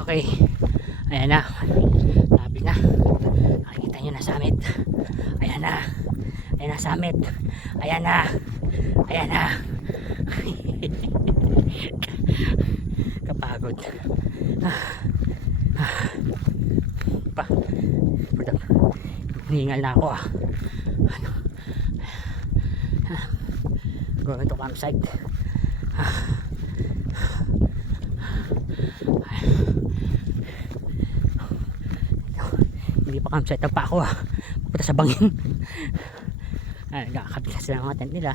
Okay, ayan na, sabi na, nakikita nyo na summit. Ayan na, ayan na summit. Ayan na, ayan na. Kapagod pa, hihingal na ako ano, going to campsite. Hindi pa campsite pa ako, pupunta sa bangin. Nagkakabit sila ng mga tent nila.